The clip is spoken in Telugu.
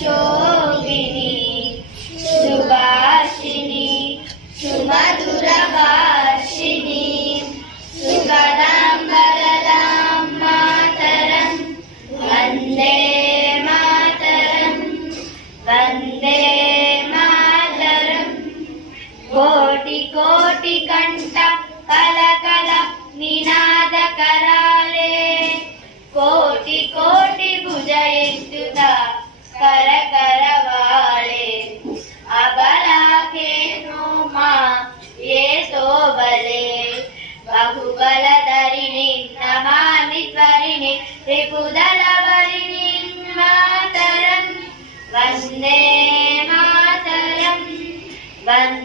శోభిని సుభాషిణి సుమధుర భాషిణి సుఖదాం వరదాం మాతరం వందే మాతరం వందే మాతరం. కోటి కోటి కంఠ కలకల నినాదకరాలే కోటి కోటి భుజ ఎత్తుత करकरवाले अबला के नोमा ये तो बले बहुबल धरिणी नमामि त्वरिणी त्रिपुदल वरिणी मातरं वन्दे मातरं वन्दे